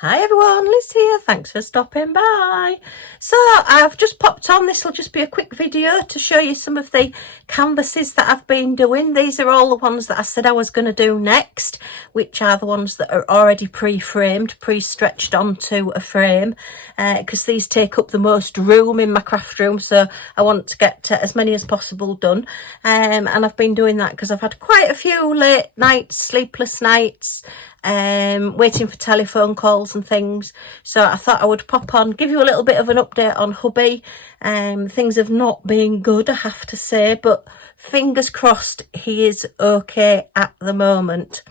Hi everyone, Liz here, thanks for stopping by. So I've just popped on, this will just be a quick video to show you some of the canvases that I've been doing. These are all the ones that I said I was going to do next, which are the ones that are already pre-framed, pre-stretched onto a frame, because these take up the most room in my craft room, so I want to get as many as possible done. And I've been doing that because I've had quite a few late nights, sleepless nights, waiting for telephone calls and things, so I thought I would pop on, give you a little bit of an update on hubby. Things have not been good, I have to say, but fingers crossed he is okay at the moment.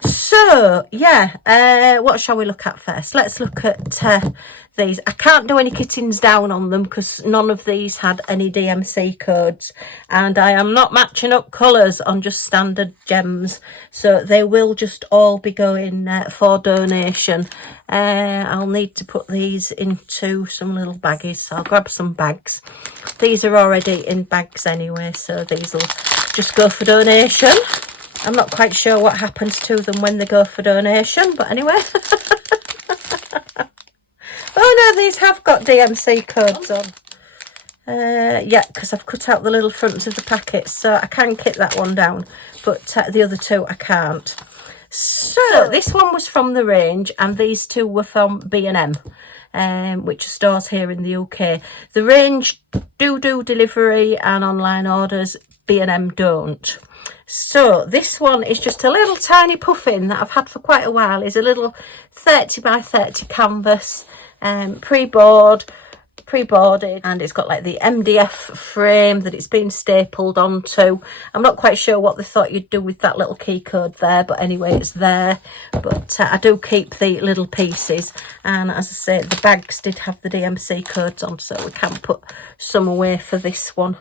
So yeah, what shall we look at first? Let's look at these. I can't do any kittens down on them because none of these had any DMC codes, and I am not matching up colours on just standard gems, so they will just all be going for donation. I'll need to put these into some little baggies, so I'll grab some bags. These are already in bags anyway, so these will just go for donation. I'm not quite sure what happens to them when they go for donation, but anyway. Oh no, these have got DMC codes on. Yeah, because I've cut out the little fronts of the packets, so I can kit that one down, but the other two I can't. So this one was from the range, and these two were from B&M, which are stores here in the UK. The range do delivery and online orders, B&M don't. So this one is just a little tiny puffin that I've had for quite a while. Is a little 30 by 30 canvas, pre-boarded, and it's got like the MDF frame that it's been stapled onto. I'm not quite sure what they thought you'd do with that little key code there, but anyway, it's there. But I do keep the little pieces, and as I say, the bags did have the DMC codes on, so we can put some away for this one.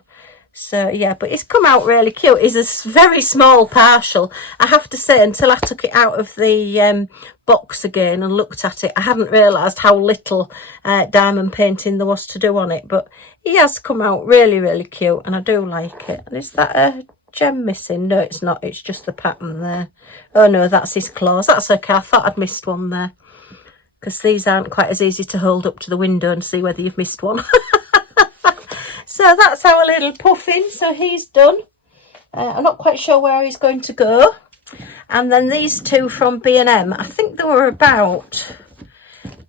So yeah, but it's come out really cute. It's a very small partial. I have to say, until I took it out of the box again and looked at it, I hadn't realised how little diamond painting there was to do on it. But he has come out really cute, and I do like it. And is that a gem missing? No, it's not. It's just the pattern there. Oh no, that's his claws. That's okay. I thought I'd missed one there, because these aren't quite as easy to hold up to the window and see whether you've missed one. So that's our little puffin. So he's done. I'm not quite sure where he's going to go. And then these two from B&M, I think they were about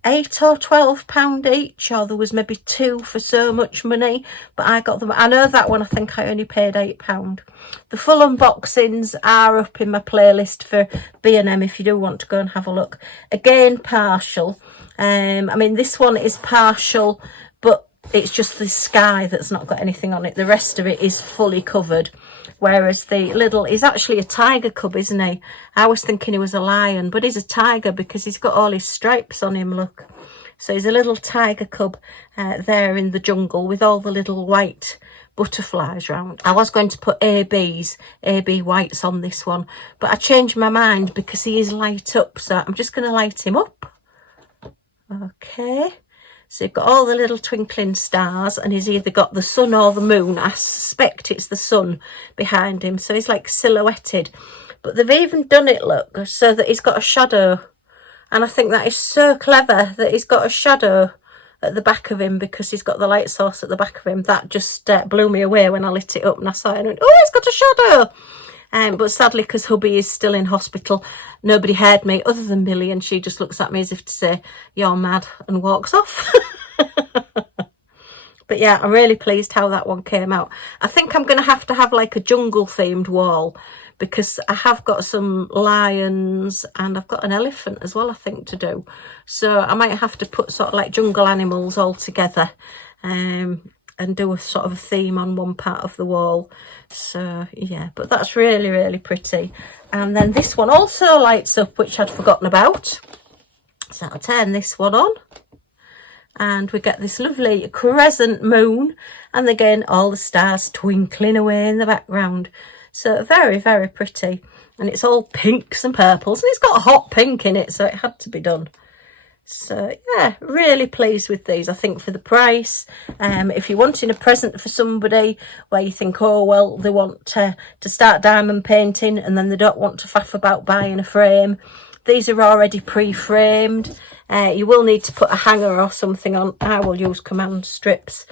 £8 or £12 each, or there was maybe two for so much money, but I got them. I know that one, I think I only paid £8. The full unboxings are up in my playlist for B&M if you do want to go and have a look. Again, partial. I mean, this one is partial, but it's just the sky that's not got anything on it. The rest of it is fully covered, whereas the little is actually a tiger cub, isn't he? I was thinking he was a lion, but he's a tiger because he's got all his stripes on him, look. So he's a little tiger cub there in the jungle with all the little white butterflies round. I was going to put AB whites on this one, but I changed my mind because he is light up, so I'm just going to light him up. Okay. So you've got all the little twinkling stars, and he's either got the sun or the moon. I suspect it's the sun behind him, so he's like silhouetted. But they've even done it, look, so that he's got a shadow. And I think that is so clever that he's got a shadow at the back of him because he's got the light source at the back of him. That just blew me away when I lit it up and I saw it and went, oh, he's got a shadow. But sadly, because hubby is still in hospital, nobody heard me other than Millie, and she just looks at me as if to say, you're mad, and walks off. But yeah, I'm really pleased how that one came out. I think I'm going to have like a jungle themed wall, because I have got some lions and I've got an elephant as well, I think, to do. So I might have to put sort of like jungle animals all together, and do a sort of a theme on one part of the wall. So yeah, but that's really pretty. And then this one also lights up, which I'd forgotten about. So I'll turn this one on, and we get this lovely crescent moon, and again all the stars twinkling away in the background. So very pretty, and it's all pinks and purples, and it's got a hot pink in it, so it had to be done. So yeah, really pleased with these. I think for the price, if you're wanting a present for somebody where you think, oh well, they want to start diamond painting and then they don't want to faff about buying a frame, These are already pre-framed. You will need to put a hanger or something on. I will use command strips.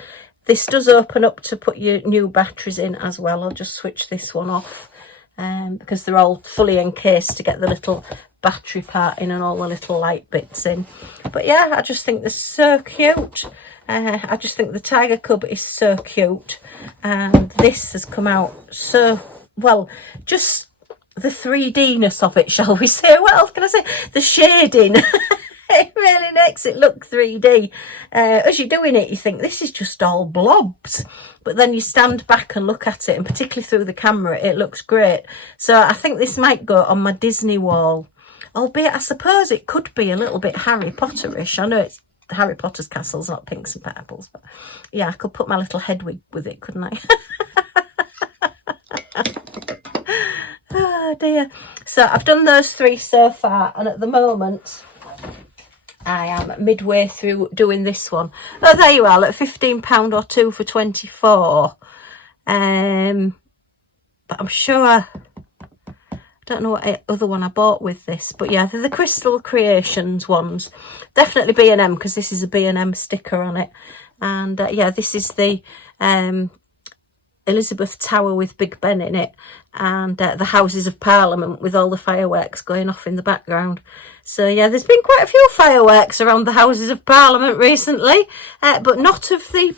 This does open up to put your new batteries in as well. I'll just switch this one off because they're all fully encased to get the little battery part in and all the little light bits in. But yeah, I just think they're so cute. I just think the tiger cub is so cute, and this has come out so well. Just the 3D-ness of it, shall we say. What else can I say? The shading. It really makes it look 3D. As you're doing it, you think this is just all blobs, but then you stand back and look at it, and particularly through the camera, it looks great. So I think this might go on my Disney wall, albeit I suppose it could be a little bit Harry Potter-ish. I know it's Harry Potter's castles, not pinks and purples, but yeah, I could put my little Hedwig with it, couldn't I? Oh dear. So I've done those 3 so far, and at the moment I am midway through doing this one. Oh, there you are, at £15 or 2 for 24. But I'm sure, I don't know what other one I bought with this, but yeah, they're the Crystal Creations ones. Definitely B&M, because this is a B&M sticker on it. And yeah, this is the Elizabeth Tower with Big Ben in it, and the Houses of Parliament with all the fireworks going off in the background. So yeah, there's been quite a few fireworks around the Houses of Parliament recently, but not of the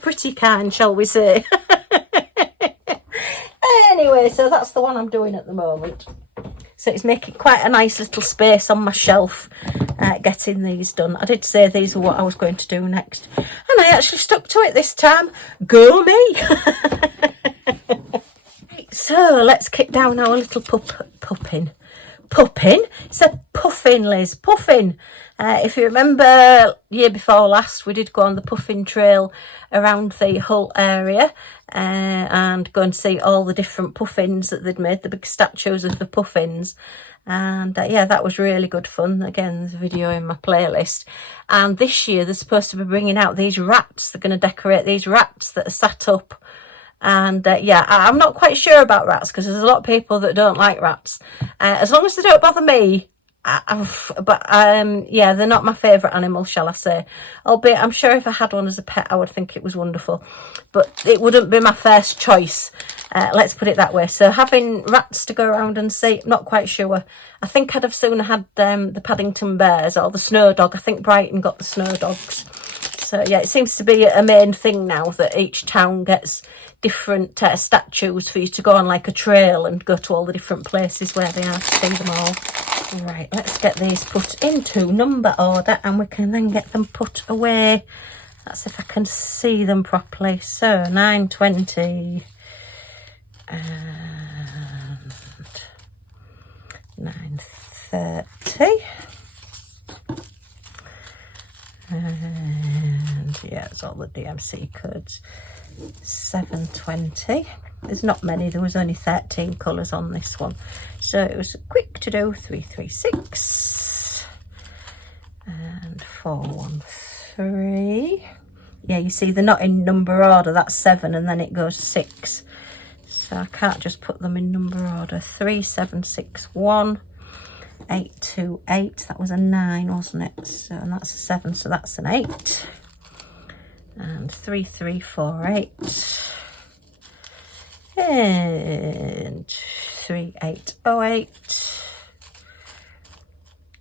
pretty kind, shall we say. Anyway, so that's the one I'm doing at the moment. So it's making quite a nice little space on my shelf, getting these done. I did say these were what I was going to do next, and I actually stuck to it this time. Go me! So let's kick down our little puffin. It's a puffin, Liz. Puffin. If you remember, year before last, we did go on the puffin trail around the Hull area and go and see all the different puffins that they'd made, the big statues of the puffins. And yeah, that was really good fun. Again, there's a video in my playlist. And this year, they're supposed to be bringing out these rats. They're going to decorate these rats that are sat up. And yeah, I'm not quite sure about rats, because there's a lot of people that don't like rats. As long as they don't bother me. Yeah, they're not my favourite animal, shall I say. Albeit I'm sure if I had one as a pet, I would think it was wonderful. But it wouldn't be my first choice. Let's put it that way. So having rats to go around and see, not quite sure. I think I'd have sooner had the Paddington Bears or the Snow Dog. I think Brighton got the Snow Dogs. So yeah, it seems to be a main thing now that each town gets different statues for you to go on like a trail and go to all the different places where they are to see them all. Right, let's get these put into number order, and we can then get them put away. That's if I can see them properly. So 920 and 930. And yeah, it's all the DMC codes. 720. There's not many, there was only 13 colours on this one, so it was quick to do. 336 and 413. Yeah, you see they're not in number order. That's 7 and then it goes 6, so I can't just put them in number order. 3761, 828, that was a 9, wasn't it? So, and that's a 7, so that's an 8. And 3348 and 3808,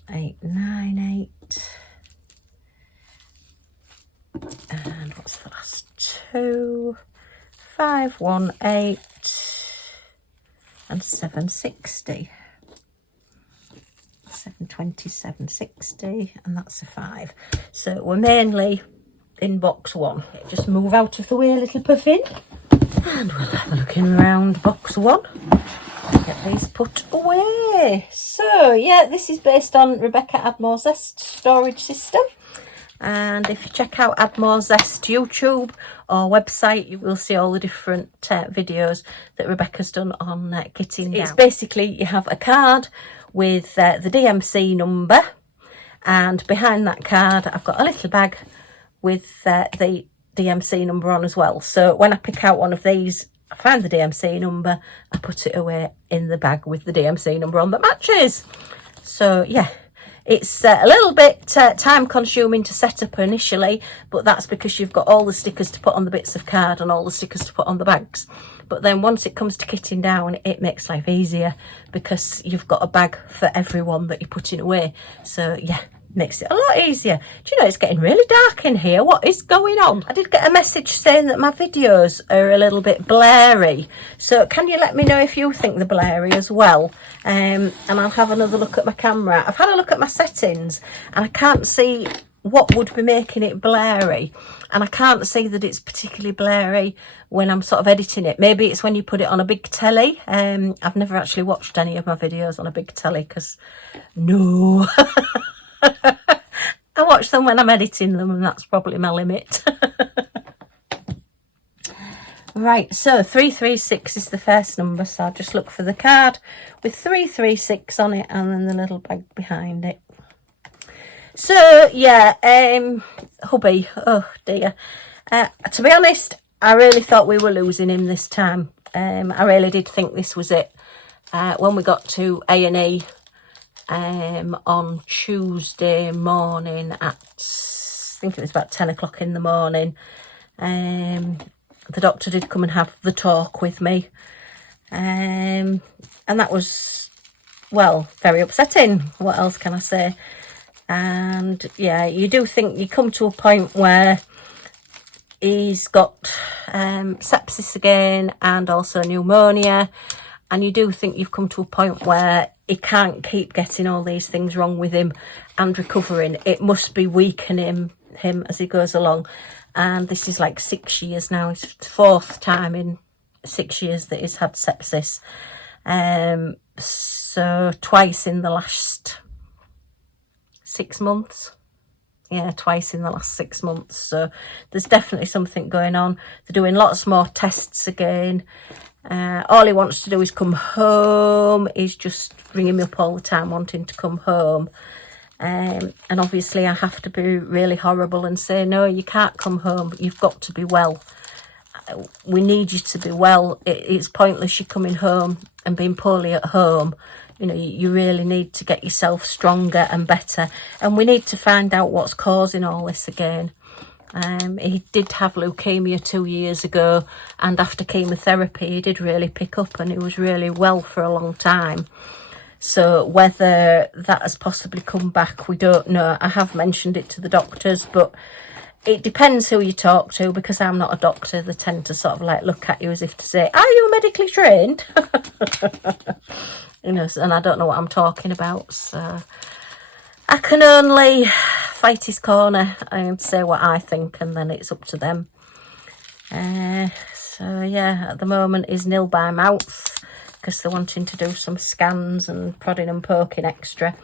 898, and what's the last two? 518 and 760. 720, 760, and that's a 5. So we're mainly in box 1. Just move out of the way, little puffin, and we'll have a look in around box 1. Get these put away. So yeah, this is based on Rebecca Admore Zest storage system, and if you check out Admore Zest YouTube or website, you will see all the different videos that Rebecca's done on kitting down. It's basically, you have a card with the DMC number, and behind that card I've got a little bag with the DMC number on as well. So when I pick out one of these, I find the DMC number, I put it away in the bag with the DMC number on that matches. So yeah, it's a little bit time consuming to set up initially, but that's because you've got all the stickers to put on the bits of card and all the stickers to put on the bags. But then once it comes to kitting down, it makes life easier because you've got a bag for everyone that you're putting away. So yeah, makes it a lot easier. Do you know, it's getting really dark in here. What is going on? I did get a message saying that my videos are a little bit blurry. So can you let me know if you think they're blurry as well? And I'll have another look at my camera. I've had a look at my settings and I can't see what would be making it blurry, and I can't see that it's particularly blurry when I'm sort of editing it. Maybe it's when you put it on a big telly. I've never actually watched any of my videos on a big telly because no. I watch them when I'm editing them, and that's probably my limit. Right, so 336 is the first number, so I'll just look for the card with 336 on it and then the little bag behind it. So yeah, hubby, oh dear, to be honest, I really thought we were losing him this time. I really did think this was it. When we got to A&E on Tuesday morning at, I think it was about 10 o'clock in the morning, the doctor did come and have the talk with me, and that was, well, very upsetting. What else can I say? And yeah, you do think you come to a point where he's got sepsis again and also pneumonia, and you do think you've come to a point where he can't keep getting all these things wrong with him and recovering. It must be weakening him as he goes along. And this is like 6 years now. It's the fourth time in 6 years that he's had sepsis. So twice in the last 6 months. Yeah, twice in the last 6 months. So there's definitely something going on. They're doing lots more tests again. All he wants to do is come home. He's just ringing me up all the time wanting to come home. And obviously I have to be really horrible and say, no, you can't come home. You've got to be well. We need you to be well. It's pointless you coming home and being poorly at home. You know, you really need to get yourself stronger and better. And we need to find out what's causing all this again. He did have leukemia 2 years ago, and after chemotherapy he did really pick up and he was really well for a long time. So whether that has possibly come back, we don't know. I have mentioned it to the doctors, but it depends who you talk to, because I'm not a doctor. They tend to sort of like look at you as if to say, are you medically trained? You know, and I don't know what I'm talking about. So I can only fight his corner and say what I think, and then it's up to them. So yeah, at the moment he's nil by mouth because they're wanting to do some scans and prodding and poking extra,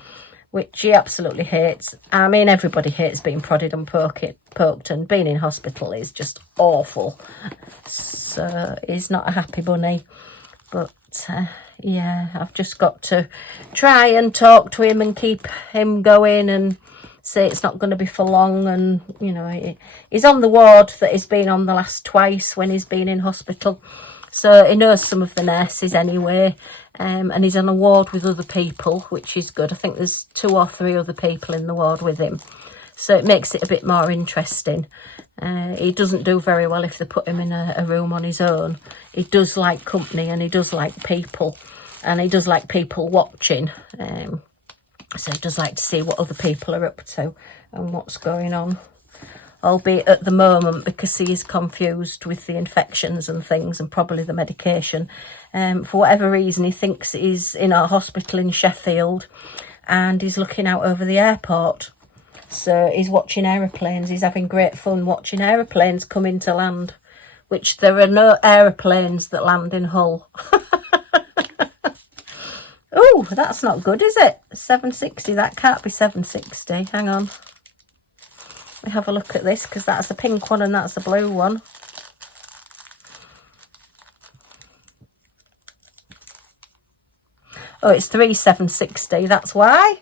which he absolutely hates. I mean, everybody hates being prodded and poked, and being in hospital is just awful. So he's not a happy bunny. But yeah, I've just got to try and talk to him and keep him going and say it's not going to be for long. And, you know, he's on the ward that he's been on the last twice when he's been in hospital. So he knows some of the nurses anyway. And he's on a ward with other people, which is good. I think there's 2 or 3 other people in the ward with him. So it makes it a bit more interesting. He doesn't do very well if they put him in a room on his own. He does like company and he does like people. And he does like people watching. So he does like to see what other people are up to and what's going on. Albeit at the moment, because he is confused with the infections and things and probably the medication. For whatever reason, he thinks he's in a hospital in Sheffield and he's looking out over the airport. So he's watching aeroplanes. He's having great fun watching aeroplanes come into land, which there are no aeroplanes that land in Hull. Oh, that's not good, is it? 760, that can't be 760. Hang on. Let me have a look at this, because that's a pink one and that's a blue one. Oh, it's 3760, that's why.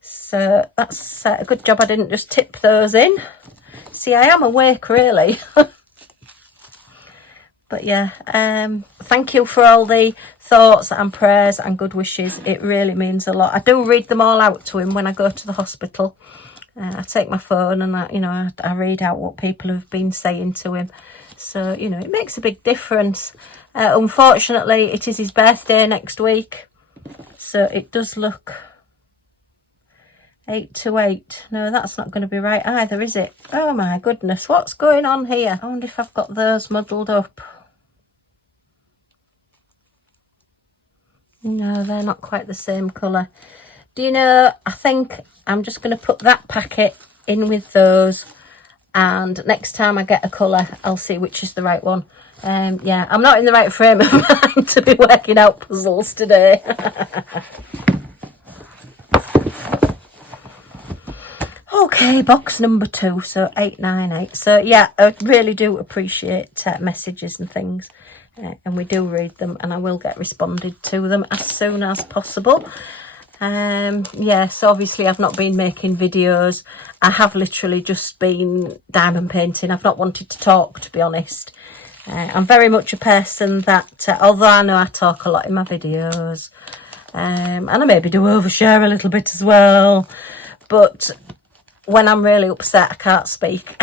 So that's a good job I didn't just tip those in. See, I am awake, really. But yeah, thank you for all the thoughts and prayers and good wishes. It really means a lot. I do read them all out to him when I go to the hospital. I take my phone and I read out what people have been saying to him. So, it makes a big difference. Unfortunately, it is his birthday next week. So it does look 8 to 8. No, that's not going to be right either, is it? Oh my goodness, what's going on here? I wonder if I've got those muddled up. No, they're not quite the same colour. Do you know, I think I'm just going to put that packet in with those, and next time I get a colour, I'll see which is the right one. Yeah, I'm not in the right frame of mind to be working out puzzles today. Okay, box number 2, so 898. So yeah, I really do appreciate messages and things. And we do read them, and I will get responded to them as soon as possible. Yeah, so obviously I've not been making videos. I have literally just been diamond painting. I've not wanted to talk, to be honest. I'm very much a person that, although I know I talk a lot in my videos, and I maybe do overshare a little bit as well, but when I'm really upset, I can't speak.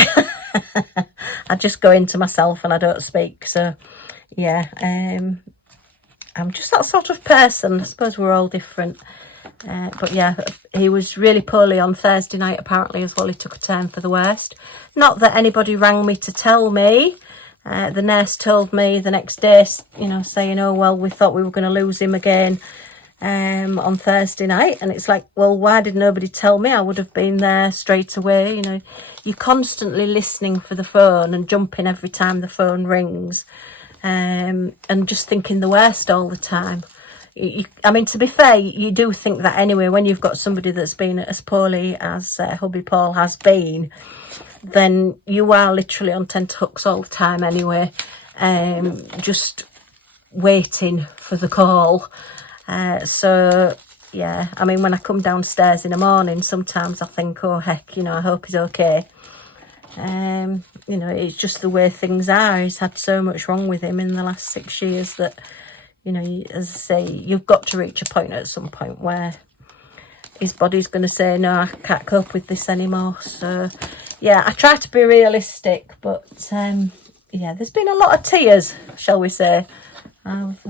I just go into myself and I don't speak. So yeah, I'm just that sort of person. I suppose we're all different. But yeah, he was really poorly on Thursday night apparently as well. He took a turn for the worst. Not that anybody rang me to tell me. The nurse told me the next day, saying, oh, well, we thought we were going to lose him again on Thursday night. And it's like, well, why did nobody tell me? I would have been there straight away. You're constantly listening for the phone and jumping every time the phone rings. And just thinking the worst all the time. I mean, to be fair, you do think that anyway, when you've got somebody that's been as poorly as hubby Paul has been, then you are literally on tenterhooks all the time anyway, just waiting for the call. So, yeah, I mean, when I come downstairs in the morning, sometimes I think, oh, heck, I hope he's okay. It's just the way things are. He's had so much wrong with him in the last 6 years that, as I say, you've got to reach a point at some point where his body's going to say, no, I can't cope with this anymore. So, yeah, I try to be realistic, but, yeah, there's been a lot of tears, shall we say. I've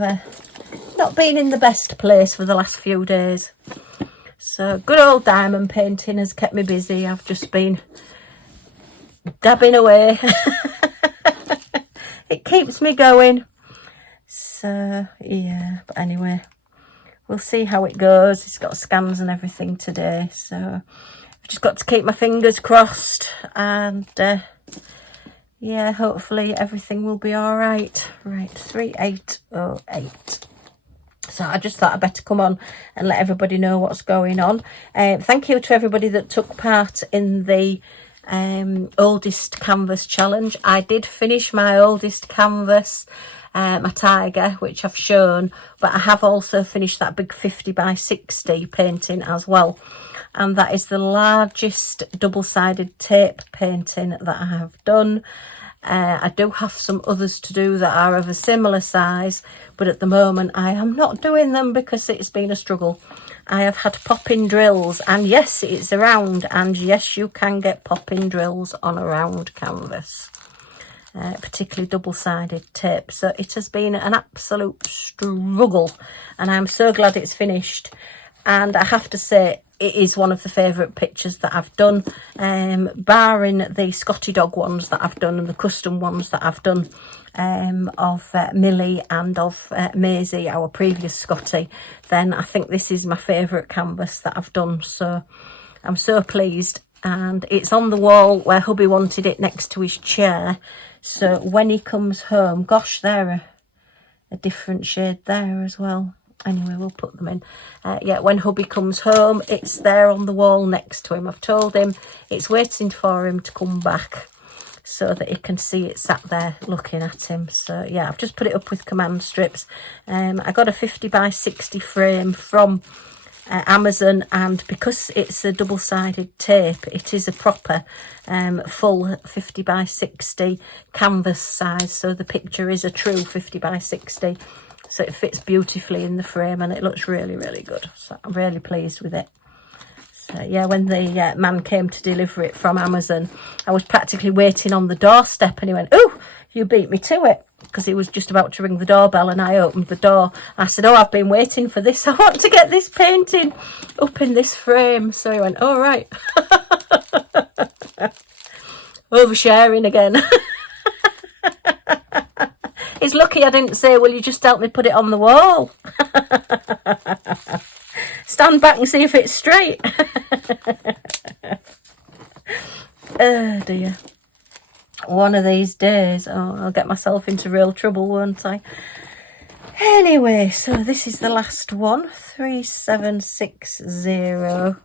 not been in the best place for the last few days. So, good old diamond painting has kept me busy. I've just been dabbing away. It keeps me going. So, yeah, but anyway, we'll see how it goes. He's got scans and everything today, so I've just got to keep my fingers crossed, and yeah, hopefully everything will be all right. Right, 3808. So I just thought I'd better come on and let everybody know what's going on. Thank you to everybody that took part in the oldest canvas challenge. I did finish my oldest canvas, my tiger, which I've shown, but I have also finished that big 50 by 60 painting as well, and that is the largest double-sided tape painting that I have done. I do have some others to do that are of a similar size, but at the moment I am not doing them because it's been a struggle. I have had popping drills, and yes, it's a round, and yes, you can get popping drills on a round canvas, particularly double-sided tape. So it has been an absolute struggle, and I'm so glad it's finished. And I have to say, it is one of the favourite pictures that I've done, barring the Scotty dog ones that I've done and the custom ones that I've done of Millie and of Maisie, our previous Scotty. Then I think this is my favourite canvas that I've done, so I'm so pleased. And it's on the wall where hubby wanted it, next to his chair, so when he comes home, gosh, they're a different shade there as well. Anyway, we'll put them in. Yeah, when hubby comes home, it's there on the wall next to him. I've told him it's waiting for him to come back so that he can see it sat there looking at him. So yeah, I've just put it up with command strips. I got a 50 by 60 frame from Amazon, and because it's a double-sided tape, it is a proper full 50 by 60 canvas size, so the picture is a true 50 by 60, so it fits beautifully in the frame and it looks really, really good. So I'm really pleased with it. So yeah, when the man came to deliver it from Amazon, I was practically waiting on the doorstep, and he went, "Oh, you beat me to it," because he was just about to ring the doorbell, and I opened the door. I said, "Oh, I've been waiting for this. I want to get this painting up in this frame." So he went, "Oh, right." Oversharing again. He's lucky I didn't say, "Will you just help me put it on the wall?" Stand back and see if it's straight. Oh dear. One of these days, oh, I'll get myself into real trouble, won't I? Anyway, so this is the last one, 3760.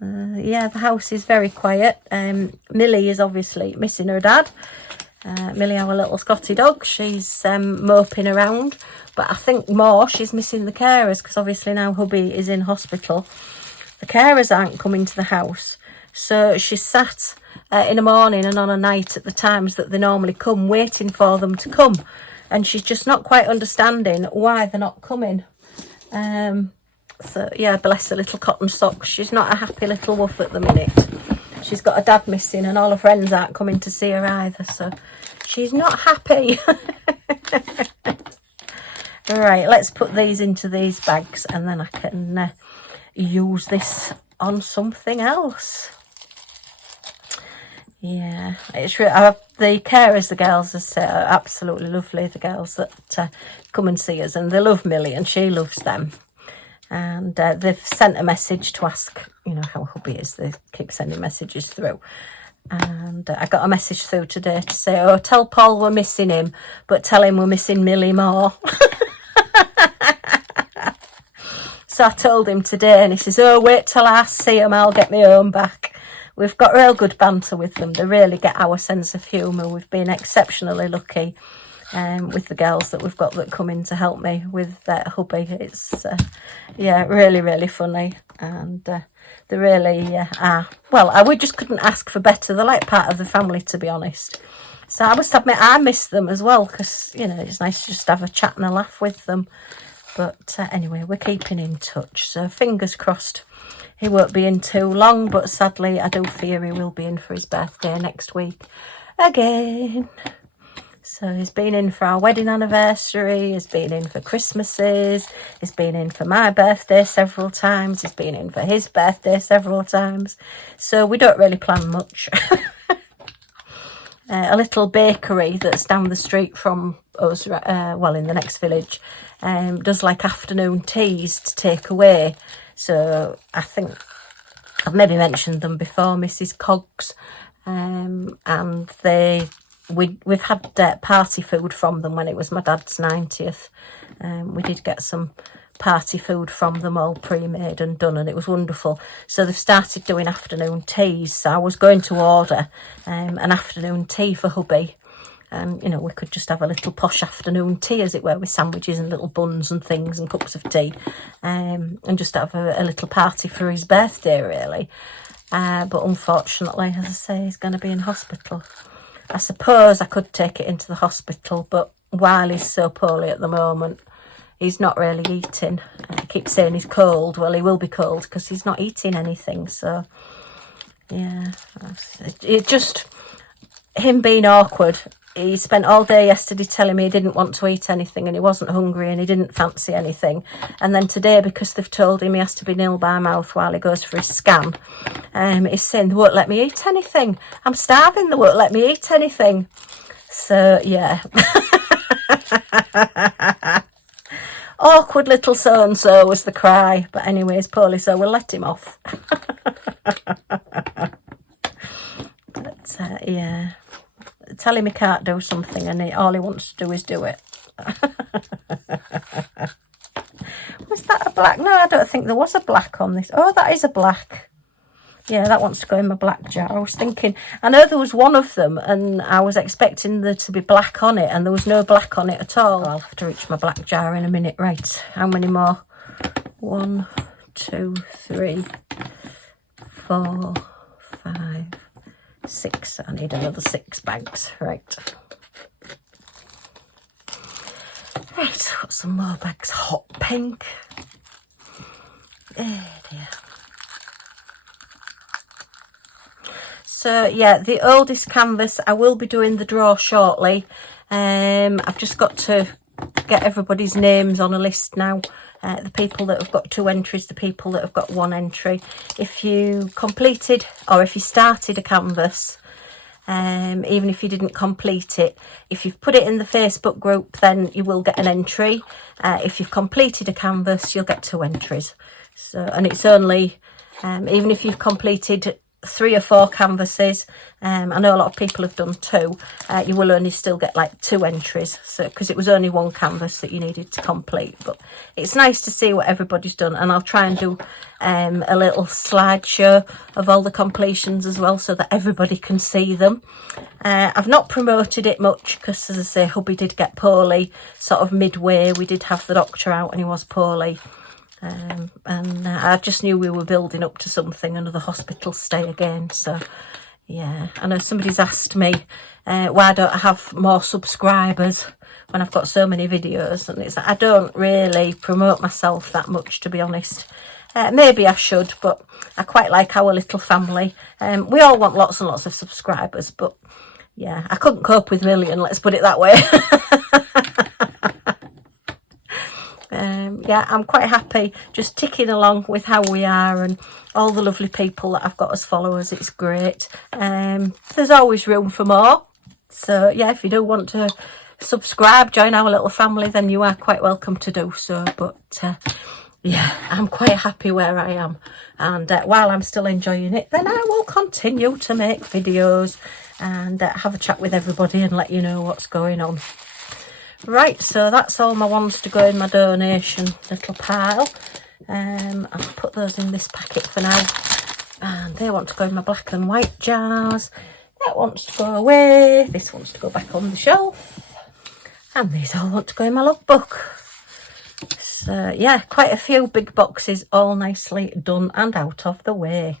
Yeah, the house is very quiet. Millie is obviously missing her dad. Millie, our little Scotty dog, she's moping around, but I think more she's missing the carers, because obviously now hubby is in hospital. The carers aren't coming to the house, so she's sat in the morning and on a night at the times that they normally come, waiting for them to come, and she's just not quite understanding why they're not coming. So yeah, bless her little cotton socks, she's not a happy little woof at the minute. She's got a dad missing and all her friends aren't coming to see her either, so she's not happy. Right, let's put these into these bags and then I can use this on something else. Yeah, it's really, the carers, the girls, are absolutely lovely, the girls that come and see us, and they love Millie and she loves them. And they've sent a message to ask, you know, how hubby is. They keep sending messages through. And I got a message through today to say, "Oh, tell Paul we're missing him, but tell him we're missing Millie more." So I told him today, and he says, "Oh, wait till I see him, I'll get my own back." We've got real good banter with them. They really get our sense of humour. We've been exceptionally lucky with the girls that we've got that come in to help me with hubby. It's yeah, really, really funny, and they really are. Well, we just couldn't ask for better. They're like part of the family, to be honest. So I must admit I miss them as well, because, you know, it's nice to just have a chat and a laugh with them. But anyway, we're keeping in touch, so fingers crossed he won't be in too long, but sadly I do fear he will be in for his birthday next week again. So he's been in for our wedding anniversary, he's been in for Christmases, he's been in for my birthday several times, he's been in for his birthday several times. So we don't really plan much. A little bakery that's down the street from us, well, in the next village, does like afternoon teas to take away. So I think I've maybe mentioned them before, Mrs. Coggs, and we've had party food from them when it was my dad's 90th. We did get some party food from them, all pre-made and done, and it was wonderful. So they've started doing afternoon teas, so I was going to order an afternoon tea for hubby, and you know, we could just have a little posh afternoon tea, as it were, with sandwiches and little buns and things and cups of tea, and just have a little party for his birthday, really. But unfortunately, as I say, he's going to be in hospital. I suppose I could take it into the hospital, but while he's so poorly at the moment, he's not really eating. I keep saying he's cold. Well, he will be cold because he's not eating anything. So, yeah, it just, him being awkward. He spent all day yesterday telling me he didn't want to eat anything and he wasn't hungry and he didn't fancy anything. And then today, because they've told him he has to be nil by mouth while he goes for his scan, he's saying, "They won't let me eat anything. I'm starving, they won't let me eat anything." So, yeah. Awkward little so-and-so was the cry. But anyways, poorly, so we'll let him off. But, yeah. Tell him he can't do something and all he wants to do is do it. Was that a black? No, I don't think there was a black on this. Oh, that is a black. Yeah, that wants to go in my black jar. I was thinking, I know there was one of them and I was expecting there to be black on it and there was no black on it at all. I'll have to reach my black jar in a minute. Right, how many more 1, 2, 3, 4, 5, 6. I need another 6 bags. Right. Right, so I've got some more bags. Hot pink. Oh dear. So yeah, the oldest canvas, I will be doing the draw shortly. I've just got to get everybody's names on a list now. The people that have got 2 entries, the people that have got 1 entry. If you completed, or if you started a canvas, even if you didn't complete it, if you've put it in the Facebook group, then you will get an entry. If you've completed a canvas, you'll get 2 entries. So, and it's only, even if you've completed 3 or 4 canvases, I know a lot of people have done 2, you will only still get like 2 entries, so because it was only 1 canvas that you needed to complete. But it's nice to see what everybody's done, and I'll try and do a little slideshow of all the completions as well, so that everybody can see them. I've not promoted it much because, as I say, hubby did get poorly sort of midway. We did have the doctor out and he was poorly. And I just knew we were building up to something, another hospital stay again. So yeah, I know somebody's asked me why don't I have more subscribers when I've got so many videos, and it's I don't really promote myself that much, to be honest. Maybe I should, but I quite like our little family. We all want lots and lots of subscribers, but yeah, I couldn't cope with 1 million, let's put it that way. Yeah, I'm quite happy just ticking along with how we are and all the lovely people that I've got as followers. It's great. There's always room for more. So yeah, if you do want to subscribe, join our little family, then you are quite welcome to do so. But yeah, I'm quite happy where I am. And while I'm still enjoying it, then I will continue to make videos and have a chat with everybody and let you know what's going on. Right, so that's all my ones to go in my donation little pile. I'll put those in this packet for now. And they want to go in my black and white jars. That wants to go away. This wants to go back on the shelf. And these all want to go in my logbook. So yeah, quite a few big boxes, all nicely done and out of the way.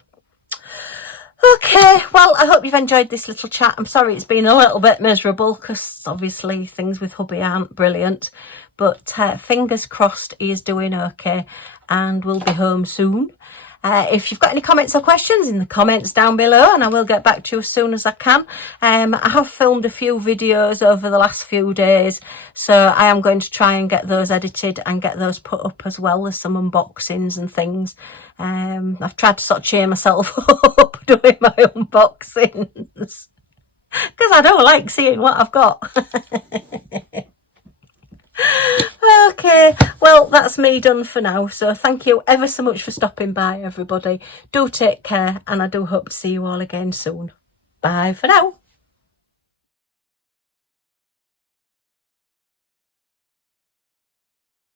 Okay, well, I hope you've enjoyed this little chat. I'm sorry it's been a little bit miserable because obviously things with hubby aren't brilliant. But fingers crossed he is doing okay and will be home soon. If you've got any comments or questions, in the comments down below, and I will get back to you as soon as I can. I have filmed a few videos over the last few days, so I am going to try and get those edited and get those put up as well as some unboxings and things. I've tried to sort of cheer myself up doing my unboxings because I don't like seeing what I've got. Okay, well, that's me done for now. So thank you ever so much for stopping by, everybody. Do take care, and I do hope to see you all again soon. Bye for now.